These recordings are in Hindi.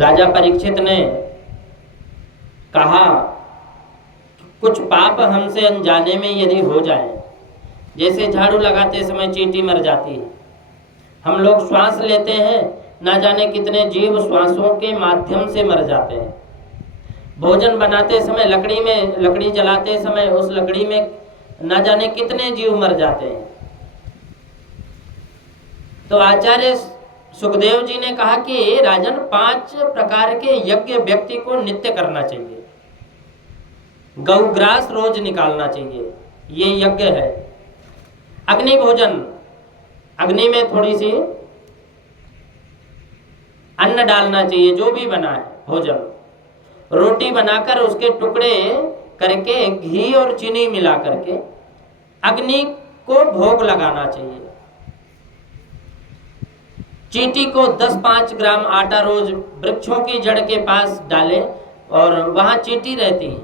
राजा परीक्षित ने कहा कुछ पाप हमसे अनजाने में यदि हो जाए, जैसे झाड़ू लगाते समय चींटी मर जाती है, हम लोग श्वास लेते हैं, ना जाने कितने जीव श्वासों के माध्यम से मर जाते हैं। भोजन बनाते समय लकड़ी जलाते समय उस लकड़ी में ना जाने कितने जीव मर जाते हैं। तो आचार्य सुखदेव जी ने कहा कि राजन 5 प्रकार के यज्ञ व्यक्ति को नित्य करना चाहिए। गौग्रास रोज निकालना चाहिए, ये यज्ञ है। अग्नि भोजन, अग्नि में थोड़ी सी अन्न डालना चाहिए, जो भी बना है भोजन। रोटी बनाकर उसके टुकड़े करके घी और चीनी मिला करके अग्नि को भोग लगाना चाहिए। चींटी को 10-5 ग्राम आटा रोज वृक्षों की जड़ के पास डालें और वहां चींटी रहती है।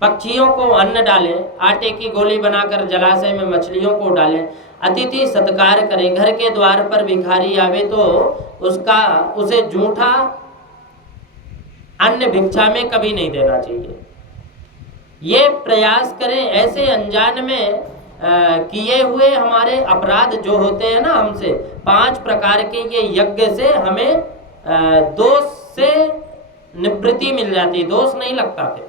पक्षियों को अन्न डालें, आटे की गोली बनाकर जलाशय में मछलियों को डालें। अतिथि सत्कार करें, घर के द्वार पर भिखारी आवे तो उसे जूठा अन्न भिक्षा में कभी नहीं देना चाहिए। ये प्रयास करें। ऐसे अनजान में किए हुए हमारे अपराध जो होते हैं ना हमसे, 5 प्रकार के ये यज्ञ से हमें दोष से निवृत्ति मिल जाती है, दोष नहीं लगता। फिर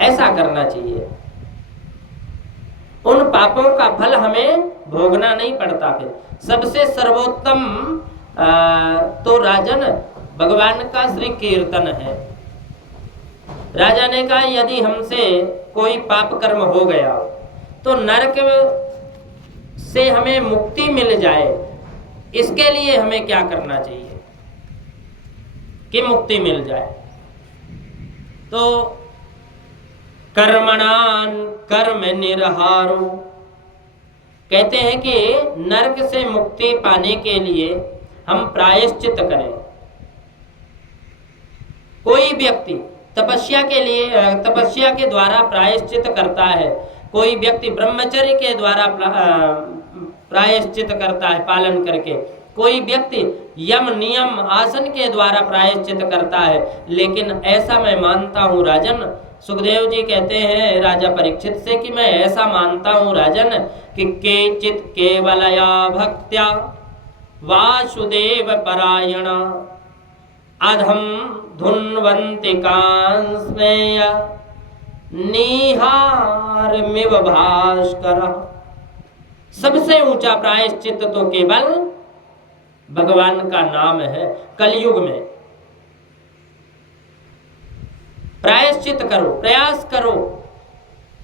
ऐसा करना चाहिए। उन पापों का फल हमें भोगना नहीं पड़ता। फिर सबसे सर्वोत्तम तो राजन भगवान का श्री कीर्तन है। राजा ने कहा यदि हमसे कोई पाप कर्म हो गया तो नरक से हमें मुक्ति मिल जाए, इसके लिए हमें क्या करना चाहिए कि मुक्ति मिल जाए। तो कर्मणान कर्म निर्हारो, कहते हैं कि नरक से मुक्ति पाने के लिए हम प्रायश्चित करें। कोई व्यक्ति तपस्या के द्वारा प्रायश्चित करता है, कोई व्यक्ति ब्रह्मचर्य के द्वारा प्रायश्चित करता है पालन करके, कोई व्यक्ति यम नियम आसन के द्वारा प्रायश्चित करता है। लेकिन ऐसा मैं मानता हूँ राजन, सुखदेव जी कहते हैं राजा परीक्षित से कि मैं ऐसा मानता हूँ राजन कि केचित केवलया भक्त्या वासुदेव परायण अधम धुन्वन्ति कांस्मेय निहारमिव भास्कर। सबसे ऊंचा प्रायश्चित तो केवल भगवान का नाम है। कलयुग में प्रायश्चित करो, प्रयास करो,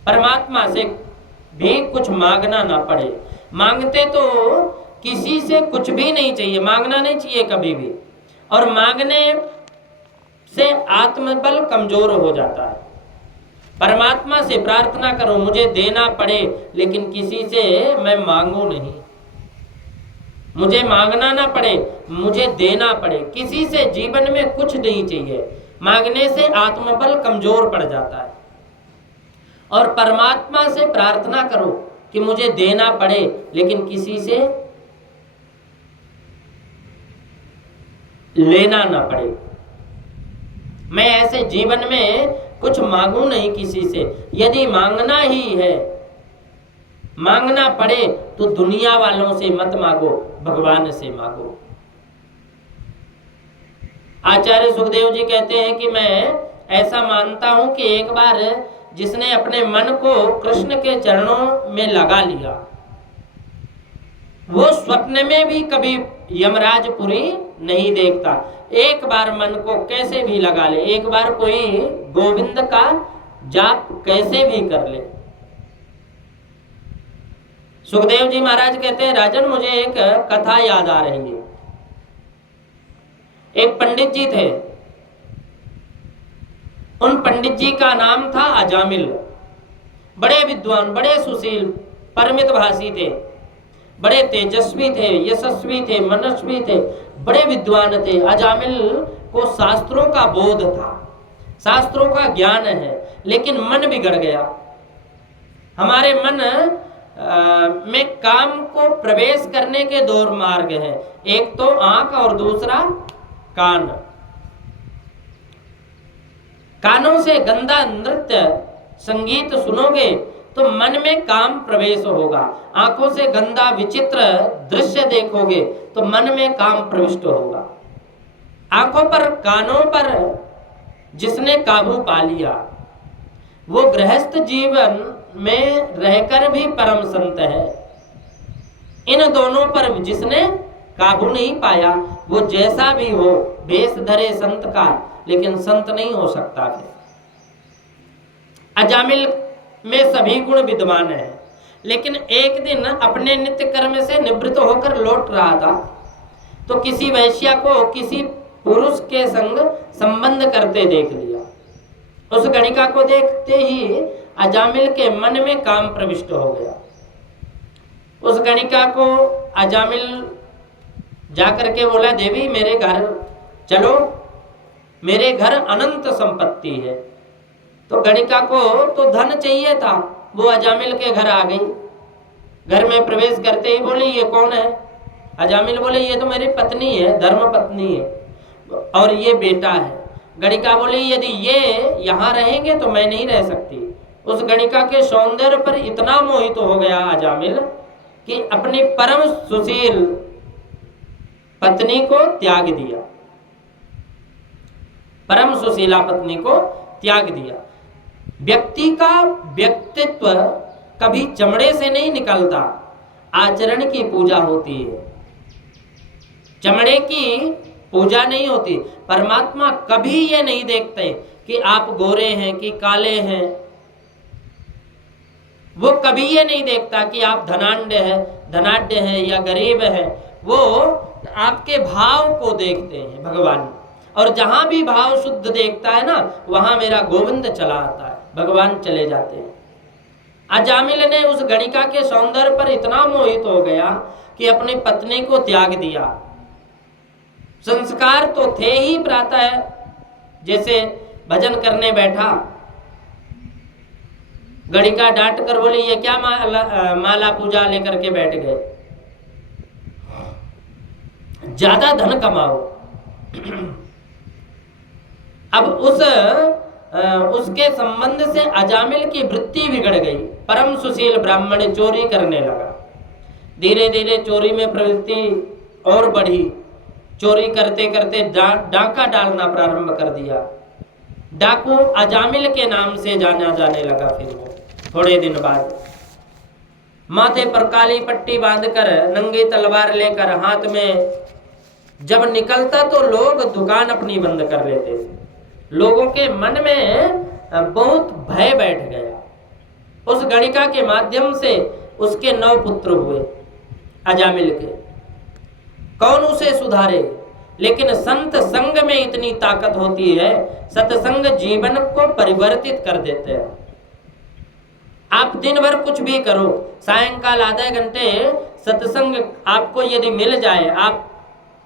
परमात्मा से भी कुछ मांगना ना पड़े। मांगते तो किसी से कुछ भी नहीं चाहिए, मांगना नहीं चाहिए कभी भी। और मांगने से आत्मबल कमजोर हो जाता है। परमात्मा से प्रार्थना करो, मुझे देना पड़े लेकिन किसी से मैं मांगू नहीं, मुझे मांगना ना पड़े, मुझे देना पड़े। किसी से जीवन में कुछ नहीं चाहिए, मांगने से आत्मबल कमजोर पड़ जाता है। और परमात्मा से प्रार्थना करो कि मुझे देना पड़े लेकिन किसी से लेना ना पड़े। मैं ऐसे जीवन में कुछ मांगू नहीं किसी से। यदि मांगना ही है, मांगना पड़े तो दुनिया वालों से मत मांगो, भगवान से मांगो। आचार्य सुखदेव जी कहते हैं कि मैं ऐसा मानता हूं कि एक बार जिसने अपने मन को कृष्ण के चरणों में लगा लिया, वो स्वप्न में भी कभी यमराजपुरी नहीं देखता। एक बार मन को कैसे भी लगा ले, एक बार कोई गोविंद का जाप कैसे भी कर ले। सुखदेव जी महाराज कहते हैं राजन मुझे एक कथा याद आ रही है। एक पंडित जी थे, उन पंडित जी का नाम था अजामिल। बड़े विद्वान, बड़े सुशील, परमित भाषी थे, बड़े तेजस्वी थे, यशस्वी थे, मनस्वी थे, बड़े विद्वान थे। अजामिल को शास्त्रों का बोध था, शास्त्रों का ज्ञान है, लेकिन मन बिगड़ गया। हमारे मन में काम को प्रवेश करने के दो मार्ग हैं, एक तो आंख और दूसरा कान। कानों से गंदा नृत्य संगीत सुनोगे तो मन में काम प्रवेश होगा, आंखों से गंदा विचित्र दृश्य देखोगे तो मन में काम प्रविष्ट होगा। आंखों पर कानों पर जिसने काबू पा लिया वो गृहस्थ जीवन में रहकर भी परम संत है। इन दोनों पर जिसने काबू नहीं पाया वो जैसा भी हो वेश धरे संत का, लेकिन संत नहीं हो सकता। फिर अजामिल में सभी गुण विद्यमान है, लेकिन एक दिन अपने नित्य कर्म से निवृत्त होकर लौट रहा था तो किसी वैश्या को किसी पुरुष के संग संबंध करते देख लिया। उस गणिका को देखते ही अजामिल के मन में काम प्रविष्ट हो गया। उस गणिका को अजामिल जाकर के बोला, देवी मेरे घर चलो, मेरे घर अनंत संपत्ति है। तो गणिका को तो धन चाहिए था, वो अजामिल के घर आ गई। घर में प्रवेश करते ही बोली, ये कौन है? अजामिल बोले, ये तो मेरी पत्नी है, धर्म पत्नी है, और ये बेटा है। गणिका बोली, यदि ये यहाँ रहेंगे तो मैं नहीं रह सकती। उस गणिका के सौंदर्य पर इतना मोहित हो गया अजामिल कि अपनी परम सुशील पत्नी को त्याग दिया, परम सुशीला पत्नी को त्याग दिया। व्यक्ति का व्यक्तित्व कभी चमड़े से नहीं निकलता, आचरण की पूजा होती है, चमड़े की पूजा नहीं होती। परमात्मा कभी ये नहीं देखते कि आप गोरे हैं कि काले हैं, वो कभी ये नहीं देखता कि आप धनाढ्य हैं या गरीब हैं। वो आपके भाव को देखते हैं भगवान, और जहां भी भाव शुद्ध देखता है ना, वहां मेरा गोविंद चला आता है, भगवान चले जाते हैं। अजामिल ने उस गणिका के सौंदर्य पर इतना मोहित हो गया कि अपनी पत्नी को त्याग दिया। संस्कार तो थे ही प्रातः, जैसे भजन करने बैठा, गणिका डांट कर बोली, ये क्या माला पूजा लेकर के बैठ गए, ज्यादा धन कमाओ। अब उसके संबंध से अजामिल की वृत्ति बिगड़ गई। परम सुशील ब्राह्मण चोरी करने लगा। धीरे धीरे चोरी में प्रवृत्ति और बढ़ी। चोरी करते करते डाका डालना प्रारंभ कर दिया। डाकू अजामिल के नाम से जाना जाने लगा। फिर वो थोड़े दिन बाद माथे पर काली पट्टी बांधकर, नंगी तलवार लेकर हाथ में जब निकलता तो लोग दुकान अपनी बंद कर लेते थे। लोगों के मन में बहुत भय बैठ गया। उस गणिका के माध्यम से उसके 9 पुत्र हुए अजामिल के। कौन उसे सुधारे? लेकिन संत संग में इतनी ताकत होती है, सत्संग जीवन को परिवर्तित कर देते हैं। आप दिन भर कुछ भी करो, सायंकाल आधे घंटे सत्संग आपको यदि मिल जाए, आप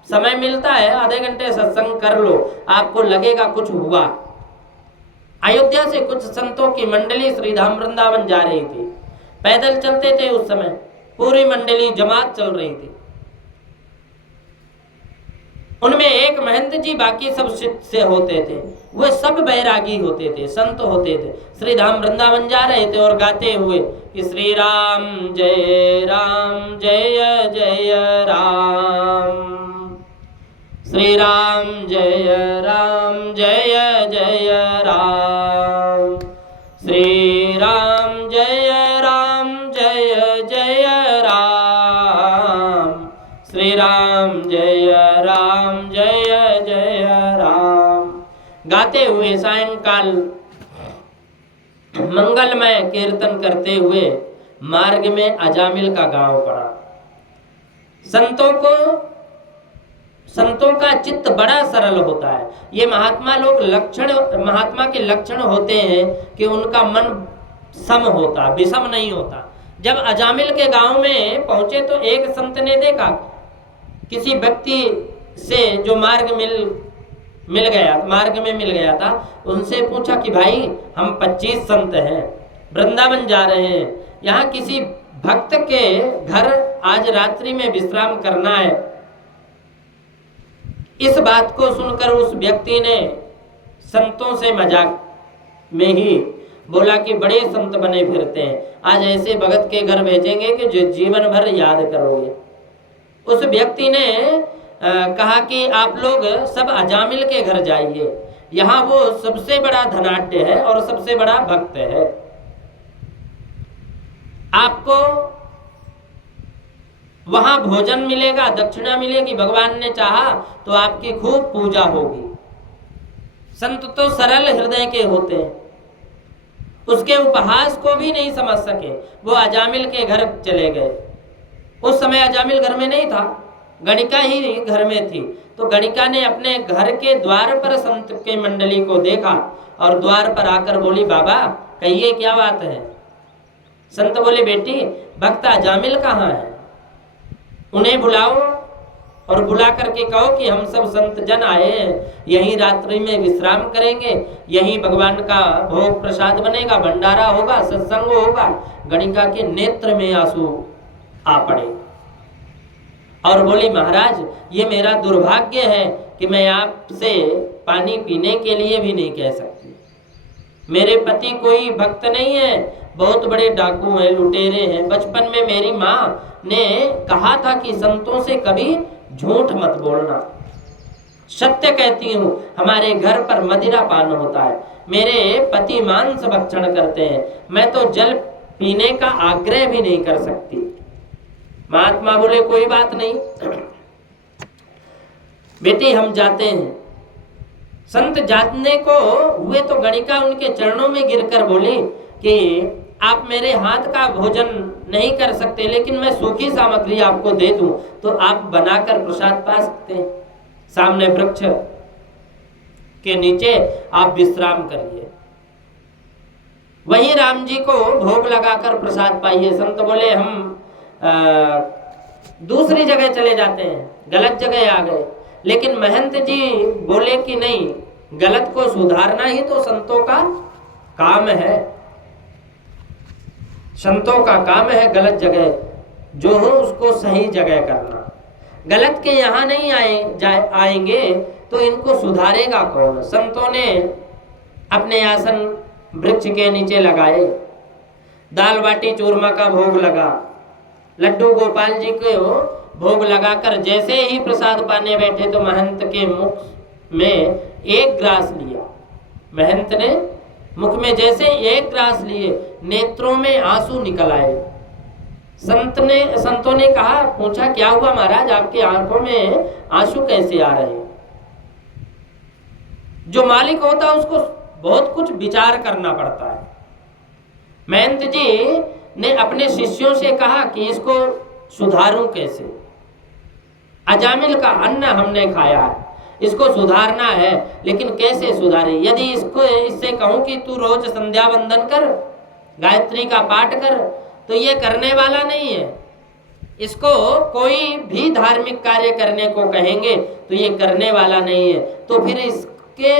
समय मिलता है, आधे घंटे सत्संग कर लो, आपको लगेगा कुछ हुआ। अयोध्या से कुछ संतों की मंडली श्रीधाम वृंदावन जा रही थी। पैदल चलते थे उस समय, पूरी मंडली जमात चल रही थी। उनमें एक महंत जी बाकी सब से होते थे, वे सब बैरागी होते थे, संत होते थे। श्रीधाम वृंदावन जा रहे थे और गाते हुए कि श्री राम जय जय राम, श्री राम जय जय राम, श्री राम जय जय राम, श्री राम जय जय राम। गाते हुए सायंकाल मंगलमय कीर्तन करते हुए मार्ग में अजामिल का गांव पड़ा। संतों का चित्त बड़ा सरल होता है। ये महात्मा के लक्षण होते हैं कि उनका मन सम होता, विषम नहीं होता। जब अजामिल के गांव में पहुंचे तो एक संत ने देखा किसी व्यक्ति से जो मार्ग में मिल गया था, उनसे पूछा कि भाई हम 25 संत हैं, वृंदावन जा रहे हैं, यहाँ किसी भक्त के घर आज रात्रि में विश्राम करना है। इस बात को सुनकर उस व्यक्ति ने संतों से मजाक में ही बोला कि बड़े संत बने फिरते हैं, आज ऐसे भगत के घर भेजेंगे कि जो जीवन भर याद करोगे। उस व्यक्ति ने कहा कि आप लोग सब अजामिल के घर जाइए, यहाँ वो सबसे बड़ा धनाढ्य है और सबसे बड़ा भक्त है। आपको वहां भोजन मिलेगा, दक्षिणा मिलेगी, भगवान ने चाहा तो आपकी खूब पूजा होगी। संत तो सरल हृदय के होते हैं, उसके उपहास को भी नहीं समझ सके। वो अजामिल के घर चले गए। उस समय अजामिल घर में नहीं था, गणिका ही घर में थी। तो गणिका ने अपने घर के द्वार पर संत के मंडली को देखा और द्वार पर आकर बोली, बाबा कहिए क्या बात है। संत बोले, बेटी भक्त अजामिल कहाँ है, उन्हें बुलाओ और बुला करके कहो कि हम सब संत जन आए हैं, यहीं रात्रि में विश्राम करेंगे, यहीं भगवान का भोग प्रसाद बनेगा, भंडारा होगा, सत्संग होगा। गणिका के नेत्र में आंसू आ पड़े और बोली, महाराज ये मेरा दुर्भाग्य है कि मैं आपसे पानी पीने के लिए भी नहीं कह सकती। मेरे पति कोई भक्त नहीं है, बहुत बड़े डाकू हैं, लुटेरे हैं। बचपन में मेरी माँ ने कहा था कि संतों से कभी झूठ मत बोलना, सत्य कहती हूँ। हमारे घर पर मदिरा पान होता है, मेरे पति मांस भक्षण करते हैं, मैं तो जल पीने का आग्रह भी नहीं कर सकती। महात्मा बोले, कोई बात नहीं बेटी हम जाते हैं। संत जाने को हुए तो गणिका उनके चरणों में गिरकर बोली कि आप मेरे हाथ का भोजन नहीं कर सकते, लेकिन मैं सूखी सामग्री आपको दे दूं तो आप बनाकर प्रसाद पा सकते हैं। सामने वृक्ष के नीचे आप विश्राम करिए, वहीं राम जी को भोग लगाकर प्रसाद पाइए। संत बोले, हम दूसरी जगह चले जाते हैं, गलत जगह आ गए। लेकिन महंत जी बोले कि नहीं, गलत को सुधारना ही तो संतों का काम है। संतों का काम है गलत जगह जो हो उसको सही जगह करना। गलत के यहाँ नहीं आएंगे तो इनको सुधारेगा कौन। संतों ने अपने आसन वृक्ष के नीचे लगाए, दाल बाटी चूरमा का भोग लगा, लड्डू गोपाल जी को भोग लगाकर जैसे ही प्रसाद पाने बैठे तो महंत के मुख में एक ग्रास लिया। महंत ने मुख में जैसे एक ग्रास लिए, नेत्रों में आंसू निकल आए। संतों ने कहा, पूछा क्या हुआ महाराज, आपकी आंखों में आंसू कैसे आ रहे हैं। जो मालिक होता है उसको बहुत कुछ विचार करना पड़ता है। महंत जी ने अपने शिष्यों से कहा कि इसको सुधारूं कैसे। अजामिल का अन्न हमने खाया है, इसको सुधारना है, लेकिन कैसे सुधारे। यदि इससे कहूं कि तू रोज संध्या वंदन कर, गायत्री का पाठ कर, तो ये करने वाला नहीं है। इसको कोई भी धार्मिक कार्य करने को कहेंगे तो ये करने वाला नहीं है, तो फिर इसके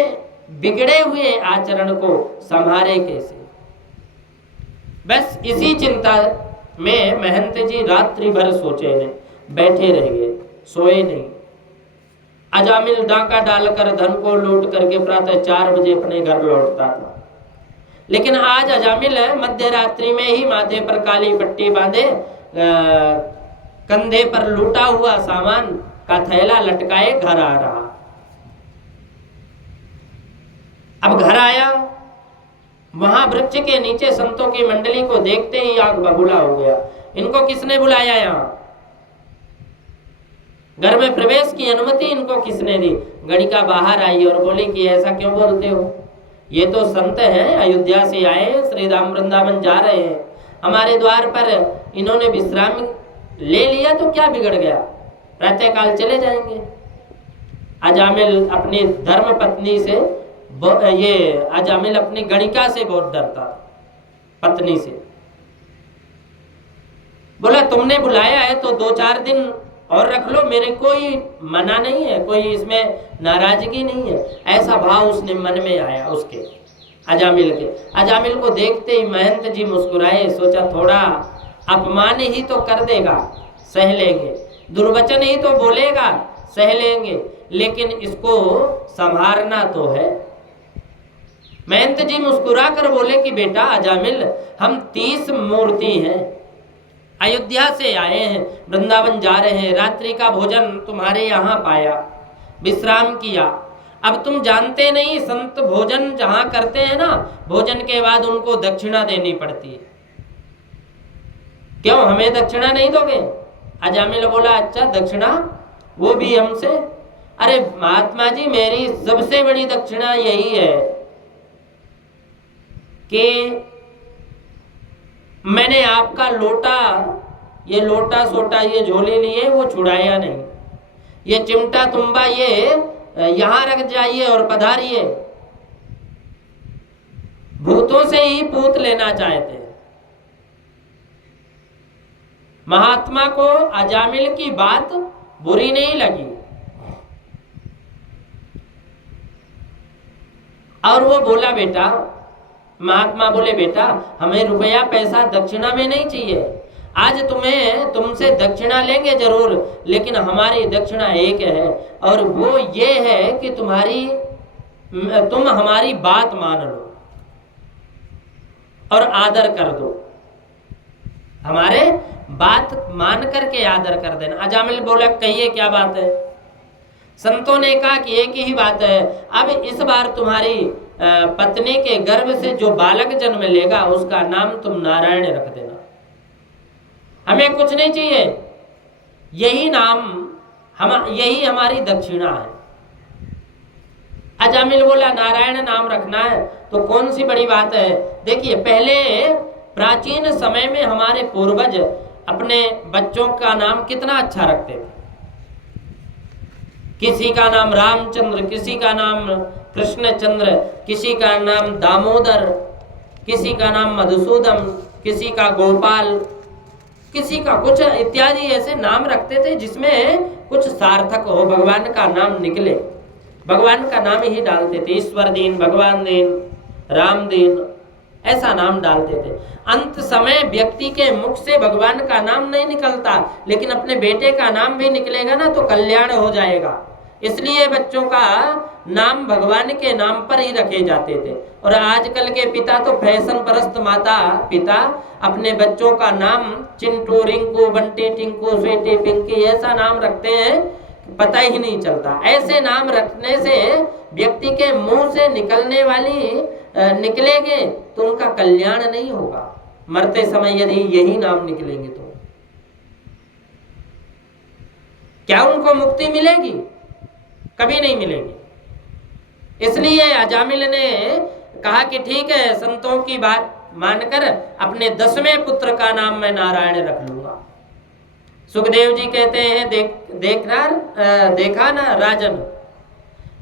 बिगड़े हुए आचरण को संभाले कैसे। बस इसी चिंता में महंत जी रात्रि भर सोचे ने, बैठे रह गए, सोए नहीं। अजामिल डाका डालकर धन को लूट करके प्रातः 4 बजे अपने घर लौटता था। लेकिन आज अजामिल मध्य रात्रि में ही माथे पर काली पट्टी बांधे, कंधे पर लूटा हुआ सामान का थैला लटकाए घर आ रहा। अब घर आया, वहां वृक्ष के नीचे संतों की मंडली को देखते ही आग बबूला हो गया। इनको किसने बुलाया यहाँ, घर में प्रवेश की अनुमति इनको किसने दी। गणिका बाहर आई और बोली कि ऐसा क्यों बोलते हो, ये तो संत हैं, अयोध्या से आए हैं, श्री राम वृंदावन जा रहे हैं, हमारे द्वार पर इन्होंने विश्राम ले लिया तो क्या बिगड़ गया, प्रातःकाल चले जाएंगे। अजामिल अपनी धर्म पत्नी से, ये अजामिल अपनी गणिका से बहुत डरता, पत्नी से। बोला तुमने बुलाया है तो 2-4 दिन और रख लो, मेरे कोई मना नहीं है, कोई इसमें नाराजगी नहीं है। ऐसा भाव उसने मन में आया उसके, अजामिल के। अजामिल को देखते ही महंत जी मुस्कुराए, सोचा थोड़ा अपमान ही तो कर देगा, सह लेंगे, दुर्वचन ही तो बोलेगा, सह लेंगे, लेकिन इसको संभालना तो है। महंत जी मुस्कुरा कर बोले कि बेटा अजामिल, हम 30 मूर्ति हैं, अयोध्या से आए हैं, वृंदावन जा रहे हैं, रात्रि का भोजन तुम्हारे यहाँ पाया, विश्राम किया। अब तुम जानते नहीं, संत भोजन जहाँ करते हैं ना, भोजन के बाद उनको दक्षिणा देनी पड़ती है। क्यों हमें दक्षिणा नहीं दोगे? अजामिल बोला अच्छा दक्षिणा, वो भी हमसे? अरे महात्मा जी, मेरी सबसे बड़ी दक्षिणा यही है कि मैंने आपका लोटा, ये लोटा सोटा, ये झोले लिए वो छुड़ाया नहीं, ये चिमटा तुम्बा ये यहां रख जाइए और पधारिए। भूतों से ही पूत लेना चाहते हैं। महात्मा को अजामिल की बात बुरी नहीं लगी और वो बोला बेटा, महात्मा बोले बेटा हमें रुपया पैसा दक्षिणा में नहीं चाहिए, आज तुमसे दक्षिणा लेंगे जरूर, लेकिन हमारी दक्षिणा एक है और वो ये है कि तुम हमारी बात मान लो और आदर कर दो, हमारे बात मान करके आदर कर देना। अजामिल बोला कहिए क्या बात है? संतों ने कहा कि एक ही बात है, अब इस बार तुम्हारी पत्नी के गर्भ से जो बालक जन्म लेगा उसका नाम तुम नारायण रख देना, हमें कुछ नहीं चाहिए, यही यही हमारी दक्षिणा है। अजामिल बोला नारायण नाम रखना है तो कौन सी बड़ी बात है। देखिए पहले प्राचीन समय में हमारे पूर्वज अपने बच्चों का नाम कितना अच्छा रखते थे, किसी का नाम रामचंद्र, किसी का नाम कृष्णचंद्र, किसी का नाम दामोदर, किसी का नाम मधुसूदन, किसी का गोपाल, किसी का कुछ इत्यादि ऐसे नाम रखते थे जिसमें कुछ सार्थक हो, भगवान का नाम निकले, भगवान का नाम ही डालते थे। ईश्वर दीन, भगवान दीन, राम दीन, ऐसा नाम डालते थे। अंत समय व्यक्ति के मुख से भगवान का नाम नहीं निकलता, लेकिन अपने बेटे का नाम भी निकलेगा ना तो कल्याण हो जाएगा, इसलिए बच्चों का नाम भगवान के नाम पर ही रखे जाते थे। और आजकल के पिता तो फैशन परस्त माता पिता अपने बच्चों का नाम चिंटू, रिंकू, बंटी, टिंकू, स्वीटी, पिंकी ऐसा नाम रखते हैं, पता ही नहीं चलता। ऐसे नाम रखने से व्यक्ति के मुंह से निकलेंगे तो उनका कल्याण नहीं होगा, मरते समय यदि यही नाम निकलेंगे तो क्या उनको मुक्ति मिलेगी? कभी नहीं मिलेगी। इसलिए अजामिल ने कहा कि ठीक है, संतों की बात मानकर अपने 10वें पुत्र का नाम मैं नारायण रख लूंगा। सुखदेव जी कहते हैं देखा ना राजन,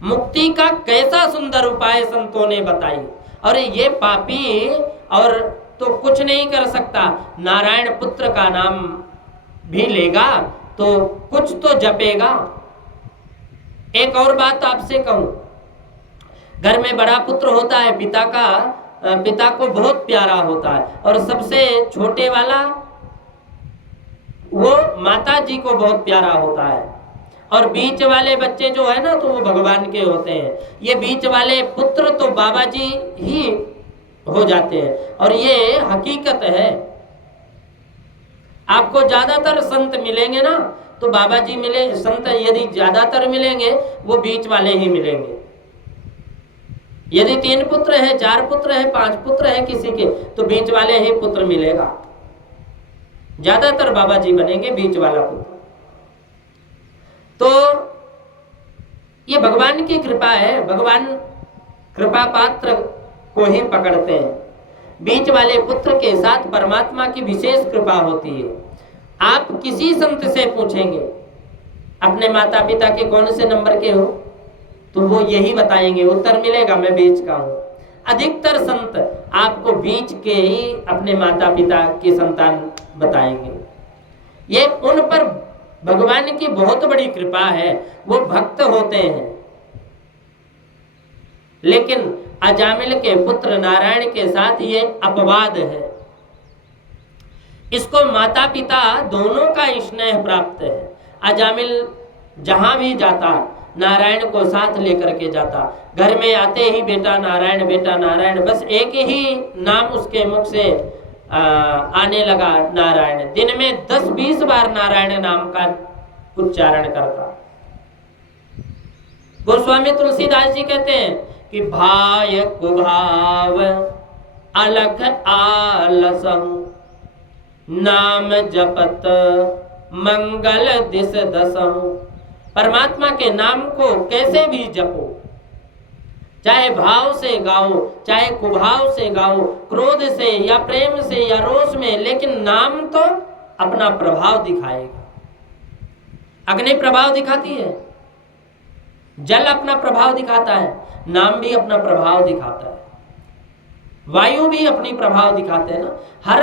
मुक्ति का कैसा सुंदर उपाय संतों ने बताई, और ये पापी और तो कुछ नहीं कर सकता, नारायण पुत्र का नाम भी लेगा तो कुछ तो जपेगा। एक और बात आपसे कहूं, घर में बड़ा पुत्र होता है, पिता को बहुत प्यारा होता है, और सबसे छोटे वाला वो माता जी को बहुत प्यारा होता है, और बीच वाले बच्चे जो है ना तो वो भगवान के होते हैं। ये बीच वाले पुत्र तो बाबा जी ही हो जाते हैं, और ये हकीकत है। आपको ज्यादातर संत मिलेंगे ना तो बाबा जी मिले, संत यदि ज्यादातर मिलेंगे वो बीच वाले ही मिलेंगे। यदि 3 पुत्र है, 4 पुत्र है, 5 पुत्र है किसी के, तो बीच वाले ही पुत्र मिलेगा, ज्यादातर बाबा जी बनेंगे बीच वाला पुत्र। तो ये भगवान की कृपा है, भगवान कृपा पात्र को ही पकड़ते हैं। बीच वाले पुत्र के साथ परमात्मा की विशेष कृपा होती है। आप किसी संत से पूछेंगे अपने माता पिता के कौन से नंबर के हो, तो वो यही बताएंगे, उत्तर मिलेगा मैं बीच का हूं। अधिकतर संत आपको बीच के ही अपने माता पिता की संतान बताएंगे। ये उन पर भगवान की बहुत बड़ी कृपा है, वो भक्त होते हैं। लेकिन अजामिल के पुत्र नारायण के साथ ये अपवाद है। इसको माता पिता दोनों का स्नेह प्राप्त है। अजामिल जहां भी जाता नारायण को साथ लेकर के जाता। घर में आते ही बेटा नारायण, बेटा नारायण, बस एक ही नाम उसके मुख से आने लगा, नारायण। दिन में 10-20 बार नारायण नाम का उच्चारण करता। गोस्वामी तुलसीदास जी कहते हैं कि भाय कुभाव अलग आलसहु, नाम जपत मंगल दिस दसहु। परमात्मा के नाम को कैसे भी जपो, चाहे भाव से गाओ, चाहे कुभाव से गाओ, क्रोध से या प्रेम से या रोष में, लेकिन नाम तो अपना प्रभाव दिखाएगा। अग्नि प्रभाव दिखाती है, जल अपना प्रभाव दिखाता है, नाम भी अपना प्रभाव दिखाता है, वायु भी अपनी प्रभाव दिखाते हैं ना। हर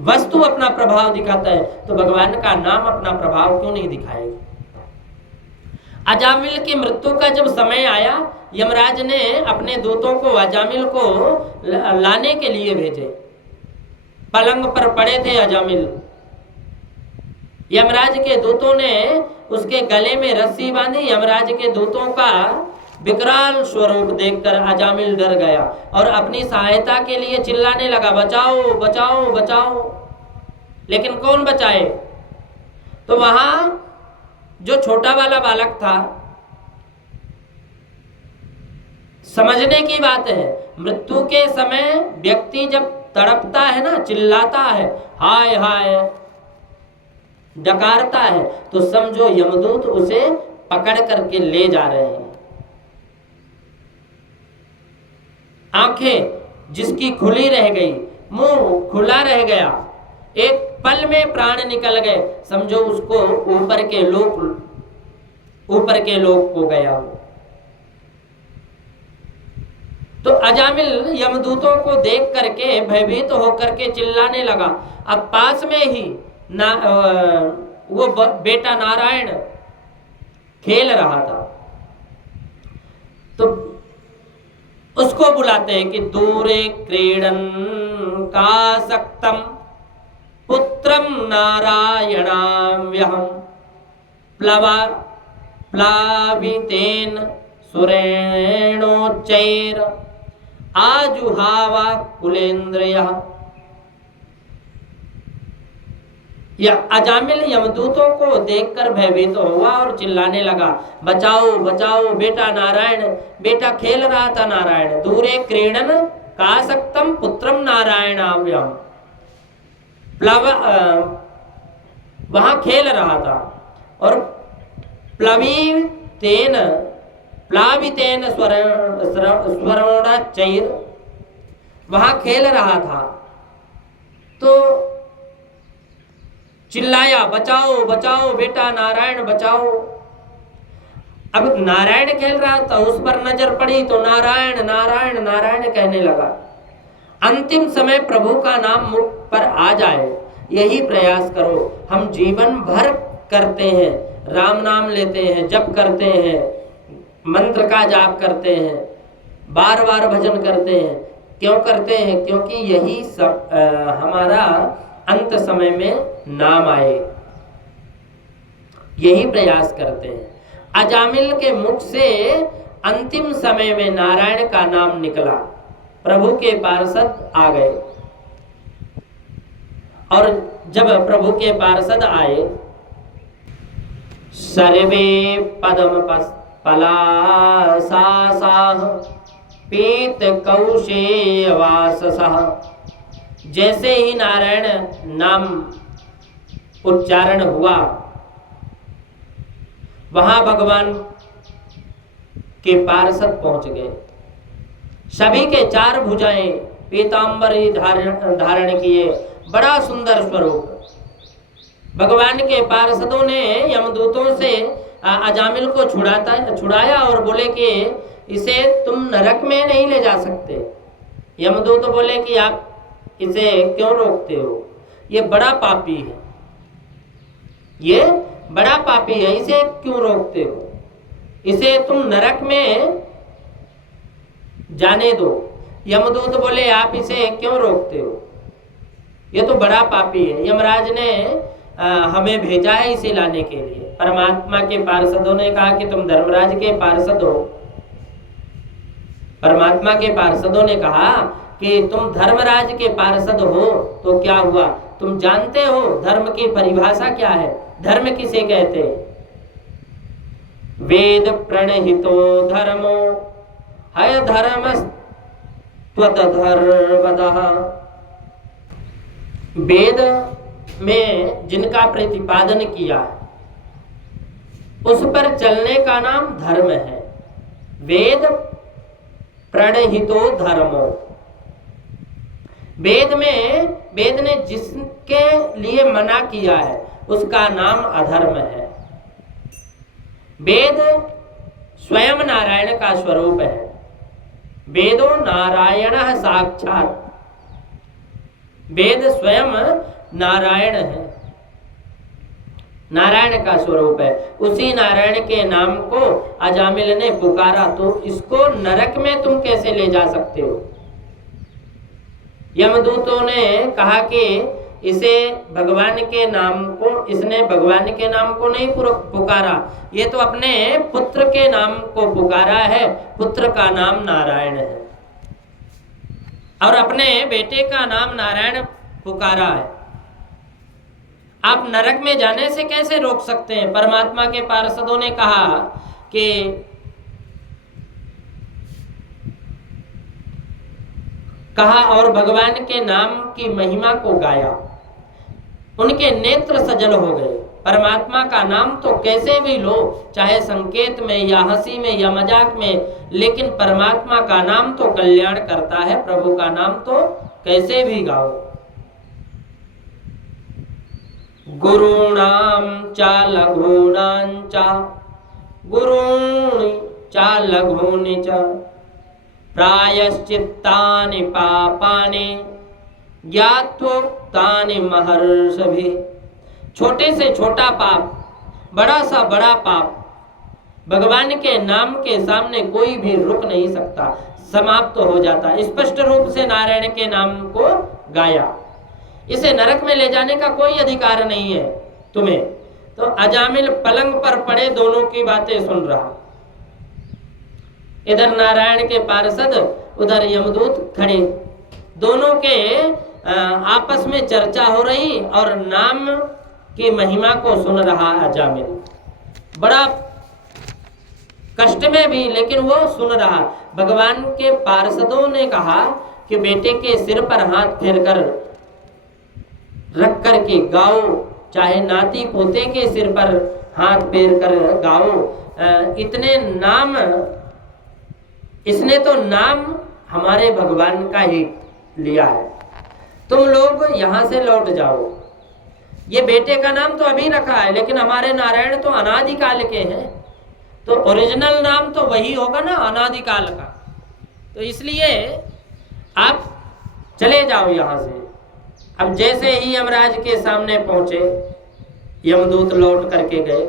वस्तु अपना प्रभाव दिखाता है, तो भगवान का नाम अपना प्रभाव क्यों नहीं दिखाएगा। अजामिल की मृत्यु का जब समय आया, यमराज ने अपने दूतों को अजामिल को लाने के लिए भेजे। पलंग पर पड़े थे अजामिल। यमराज के दूतों ने उसके गले में रस्सी बांधी। यमराज के दूतों का विकराल स्वरूप देखकर अजामिल डर गया और अपनी सहायता के लिए चिल्लाने लगा, बचाओ बचाओ बचाओ। लेकिन कौन बचाए? तो वहां जो छोटा वाला बालक था, समझने की बात है, मृत्यु के समय व्यक्ति जब तड़पता है ना, चिल्लाता है, हाय हाय डकारता है, तो समझो यमदूत उसे पकड़ करके ले जा रहे हैं। आंखें जिसकी खुली रह गई, मुंह खुला रह गया, एक पल में प्राण निकल गए, समझो उसको ऊपर के लोक को गया हो। तो अजामिल यमदूतों को देख करके भयभीत होकर के चिल्लाने लगा। अब पास में ही वो बेटा नारायण खेल रहा था, तो उसको बुलाते हैं कि दूरे क्रीडन कासक्तम पुत्रम नारायणाम्यहम प्लावितेन सुरेणोच्चैर आजुहावा कुलेन्द्रियः। या अजामिल यमदूतों को देखकर भयभीत हुआ और चिल्लाने लगा, बचाओ बचाओ बेटा नारायण। बेटा खेल रहा था नारायण। दूरे क्रीडन कासक्तम पुत्रम नारायणाव्यम, वहां खेल रहा था और प्लावितेन स्वरोणाच्चैर, वहां खेल रहा था तो चिल्लाया, बचाओ बचाओ बेटा नारायण बचाओ। अब नारायण खेल रहा था, उस पर नजर पड़ी तो नारायण नारायण नारायण कहने लगा। अंतिम समय प्रभु का नाम मुख पर आ जाए, यही प्रयास करो। हम जीवन भर करते हैं, राम नाम लेते हैं, जप करते हैं, मंत्र का जाप करते हैं, बार बार भजन करते हैं। क्यों करते हैं? क्योंकि यही सब हमारा अंत समय में नाम आए, यही प्रयास करते हैं। अजामिल के मुख से अंतिम समय में नारायण का नाम निकला, प्रभु के पार्षद आ गए। और जब प्रभु के पार्षद आए, सर्वे पदम पलासासाह पीत कौशेयवाससः। जैसे ही नारायण नाम उच्चारण हुआ, वहां भगवान के पार्षद पहुंच गए। सभी के 4 भुजाएं पीतांबर धारण किए, बड़ा सुंदर स्वरूप। भगवान के पार्षदों ने यमदूतों से अजामिल को छुड़ाया और बोले कि इसे तुम नरक में नहीं ले जा सकते। यमदूत बोले कि आप इसे क्यों रोकते हो? ये बड़ा पापी है, ये बड़ा पापी है, इसे क्यों रोकते हो? इसे तुम नरक में जाने दो। यमदूत बोले आप इसे क्यों रोकते हो, ये तो बड़ा पापी है, यमराज ने हमें भेजा है इसे लाने के लिए। परमात्मा के पार्षदों ने कहा कि तुम धर्मराज के पार्षद हो। परमात्मा के पार्षदों ने कहा कि तुम धर्मराज के पार्षद हो तो क्या हुआ, तुम जानते हो धर्म की परिभाषा क्या है, धर्म किसे कहते हैं? वेद प्रणहितो धर्मो हय धर्मस्त्वतधर्मदः। वेद में जिनका प्रतिपादन किया उस पर चलने का नाम धर्म है। वेद प्रणहितो धर्मो, वेद ने जिसके लिए मना किया है उसका नाम अधर्म है। वेद स्वयं नारायण का स्वरूप है। वेदो नारायण साक्षात, वेद स्वयं नारायण है, नारायण का स्वरूप है। उसी नारायण के नाम को अजामिल ने पुकारा, तो इसको नरक में तुम कैसे ले जा सकते हो? यमदूतों ने कहा कि इसे भगवान के नाम को, इसने भगवान के नाम को नहीं पुकारा, ये तो अपने पुत्र के नाम को पुकारा है, पुत्र का नाम नारायण है और अपने बेटे का नाम नारायण पुकारा है। आप नरक में जाने से कैसे रोक सकते हैं? परमात्मा के पार्षदों ने कहा कि और भगवान के नाम की महिमा को गाया, उनके नेत्र सजल हो गए। परमात्मा का नाम तो कैसे भी लो, चाहे संकेत में या हंसी में या मजाक में, लेकिन परमात्मा का नाम तो कल्याण करता है, प्रभु का नाम तो कैसे भी गाओ। गुरूणाम चा लघूणां चा गुरूणि चा लघूनि च प्रायश्चित्तानि पापानि ज्ञात्वोक्तानि महर्षिभिः। छोटे से छोटा पाप, बड़ा सा बड़ा पाप भगवान के नाम के सामने कोई भी रुक नहीं सकता, समाप्त हो जाता। स्पष्ट रूप से नारायण के नाम को गाया, इसे नरक में ले जाने का कोई अधिकार नहीं है तुम्हें। तो अजामिल पलंग पर पड़े दोनों की बातें सुन रहा, इधर नारायण के पार्षद, उधर यमदूत खड़े, दोनों के आपस में चर्चा हो रही और नाम की महिमा को सुन रहा अजामिल, बड़ा कष्ट में भी, लेकिन वो सुन रहा। भगवान के पार्षदों ने कहा कि बेटे के सिर पर हाथ फेरकर रख करके गाओ, चाहे नाती पोते के सिर पर हाथ फेर कर गाओ। इतने नाम, इसने तो नाम हमारे भगवान का ही लिया है, तुम लोग यहाँ से लौट जाओ। ये बेटे का नाम तो अभी रखा है, लेकिन हमारे नारायण तो अनादिकाल के हैं, तो ओरिजिनल नाम तो वही होगा ना, अनादिकाल का। तो इसलिए आप चले जाओ यहाँ से। अब जैसे ही यमराज के सामने पहुंचे, यमदूत लौट करके गए।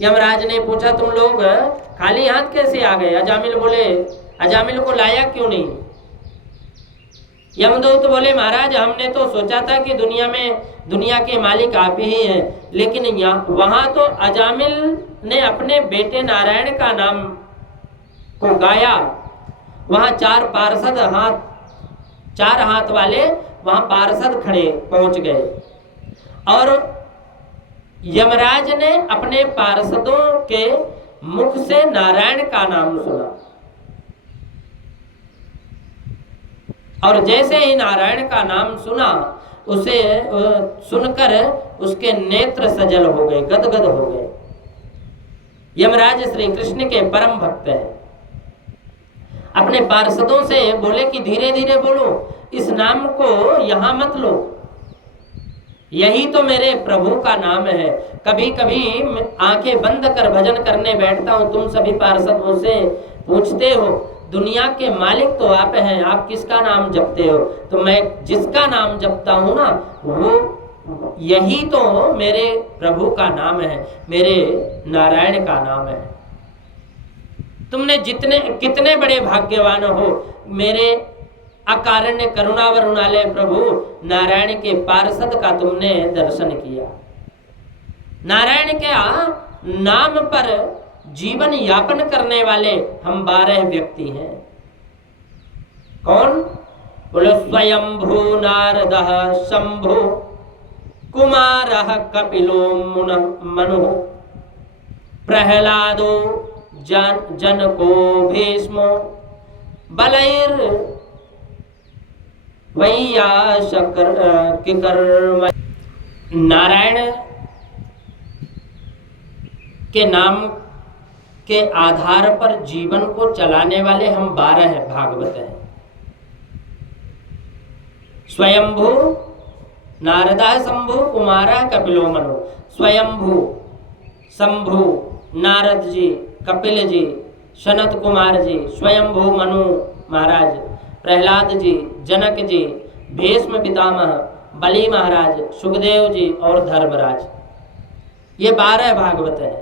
यमराज ने पूछा तुम लोग खाली हाथ कैसे आ गए? अजामिल बोले, अजामिल को लाया क्यों नहीं? यमदूत बोले महाराज हमने तो सोचा था कि दुनिया के मालिक आप ही हैं, लेकिन वहां तो अजामिल ने अपने बेटे नारायण का नाम को गाया, वहां चार पार्षद चार हाथ वाले वहां पार्षद खड़े पहुंच गए और यमराज ने अपने पार्षदों के मुख से नारायण का नाम सुना और जैसे ही नारायण का नाम सुना, उसे सुनकर उसके नेत्र सजल हो गए, गदगद हो गए। यमराज श्री कृष्ण के परम भक्त हैं। अपने पार्षदों से बोले कि धीरे धीरे बोलो, इस नाम को यहां मत लो, यही तो मेरे प्रभु का नाम है। कभी कभी आंखें बंद कर भजन करने बैठता हूं, तुम सभी पार्षद मुझसे पूछते हो दुनिया के मालिक तो आप हैं, आप किसका नाम जपते हो? तो मैं जिसका नाम जपता हूं ना, वो यही तो मेरे प्रभु का नाम है, मेरे नारायण का नाम है। तुमने कितने बड़े भाग्यवान हो, मेरे अकारण करुणा वरुणालय प्रभु नारायण के पार्षद का तुमने दर्शन किया। नारायण के नाम पर जीवन यापन करने वाले हम 12 व्यक्ति हैं। कौन? बोलो स्वयंभू नारदः शंभु कुमारः कपिलो मनु प्रहलादो जनको भीष्मो बलैर किकर्म। नारायण के नाम के आधार पर जीवन को चलाने वाले हम 12 भागवत हैं। स्वयंभू नारदा शंभु कुमारा कपिलो मनु। स्वयंभू शंभु नारद जी, कपिल जी, सनत कुमार जी, स्वयंभू मनु महाराज, प्रहलाद जी, जनक जी, भीष्म पितामह, बलि महाराज, सुखदेव जी और धर्मराज। ये 12 भागवत हैं।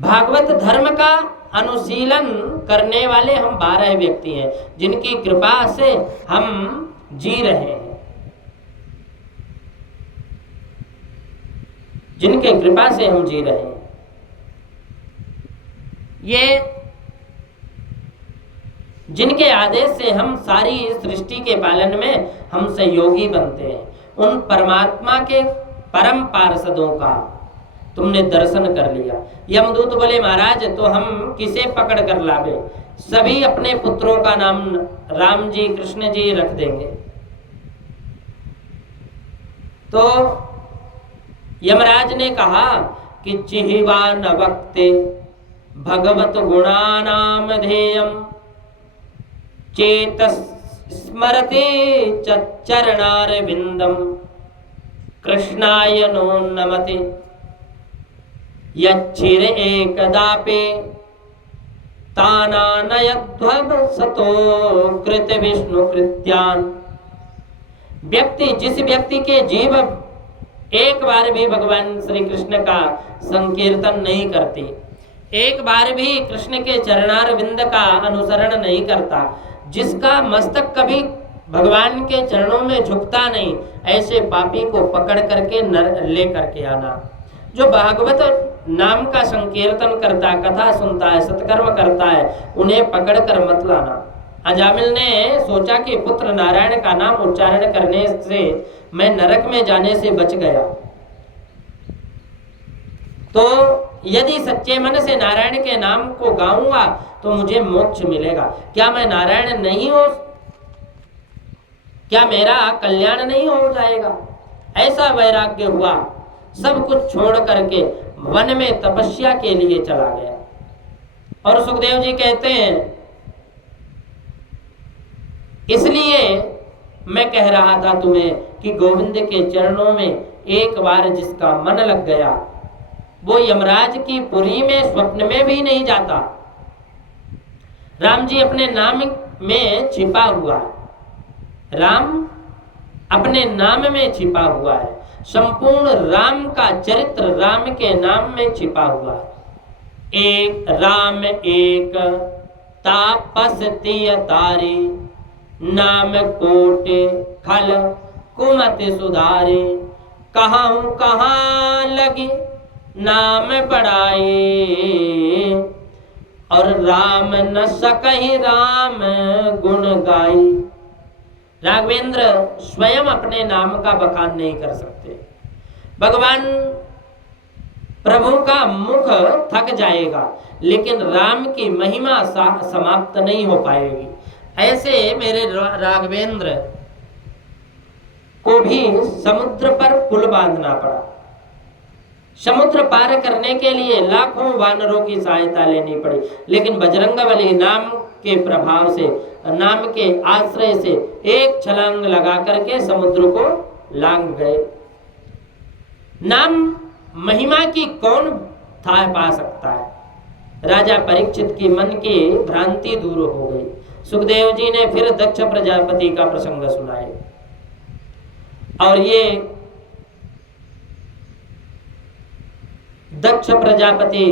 भागवत धर्म का अनुशीलन करने वाले हम 12 व्यक्ति हैं, जिनकी कृपा से हम जी रहे हैं, जिनके कृपा से हम जी रहे हैं। ये जिनके आदेश से हम सारी सृष्टि के पालन में हम सहयोगी बनते हैं, उन परमात्मा के परम पार्षदों का तुमने दर्शन कर लिया। यमदूत बोले महाराज तो हम किसे पकड़ कर लावे? सभी अपने पुत्रों का नाम राम जी कृष्ण जी रख देंगे। तो यमराज ने कहा कि चिहिवा न वक्ते भगवत गुणानाम ध्येयम चेतस स्मरते चरणारविंदम कृष्णाय नो नमते यच्छिर एकदापे तानानयध्वब सतो कृत विष्णु कृत्यान। जिस व्यक्ति के जीव एक बार भी भगवान श्री कृष्ण का संकीर्तन नहीं करती, एक बार भी कृष्ण के चरणारविंद का अनुसरण नहीं करता, जिसका मस्तक कभी भगवान के चरणों में झुकता नहीं, ऐसे पापी को पकड़ करके नर ले करके आना। जो भागवत नाम का संकीर्तन करता, कथा सुनता है, सत्कर्म करता है, उन्हें पकड़कर मत लाना। अजामिल ने सोचा कि पुत्र नारायण का नाम उच्चारण करने से मैं नरक में जाने से बच गया, तो यदि सच्चे मन से नारायण के नाम को गाऊंगा तो मुझे मोक्ष मिलेगा। क्या मैं नारायण नहीं हो? क्या मेरा कल्याण नहीं हो जाएगा? ऐसा वैराग्य हुआ, सब कुछ छोड़ करके वन में तपस्या के लिए चला गया। और सुखदेव जी कहते हैं, इसलिए मैं कह रहा था तुम्हें कि गोविंद के चरणों में एक बार जिसका मन लग गया, वो यमराज की पुरी में स्वप्न में भी नहीं जाता। राम जी अपने नाम में छिपा हुआ है, राम अपने नाम में छिपा हुआ है। संपूर्ण राम का चरित्र राम के नाम में छिपा हुआ है। एक राम एक तापस तिय तारे, नाम कोटि खल कुमति सुधारे। कहूँ कहाँ लगी नाम पढ़ाए, और राम न सकहि राम गुण गाई। राघवेंद्र स्वयं अपने नाम का बखान नहीं कर सकते। भगवान प्रभु का मुख थक जाएगा, लेकिन राम की महिमा समाप्त नहीं हो पाएगी। ऐसे मेरे राघवेंद्र को भी समुद्र पर पुल बांधना पड़ा। समुद्र पार करने के लिए लाखों वानरों की सहायता लेनी पड़ी, लेकिन बजरंगबली नाम के प्रभाव से, नाम के आश्रय से एक छलांग लगा करके समुद्र को लांग गए। नाम महिमा की कौन था पा सकता है? राजा परीक्षित की मन की भ्रांति दूर हो गई। सुखदेव जी ने फिर दक्ष प्रजापति का प्रसंग सुनाए, और ये दक्ष प्रजापति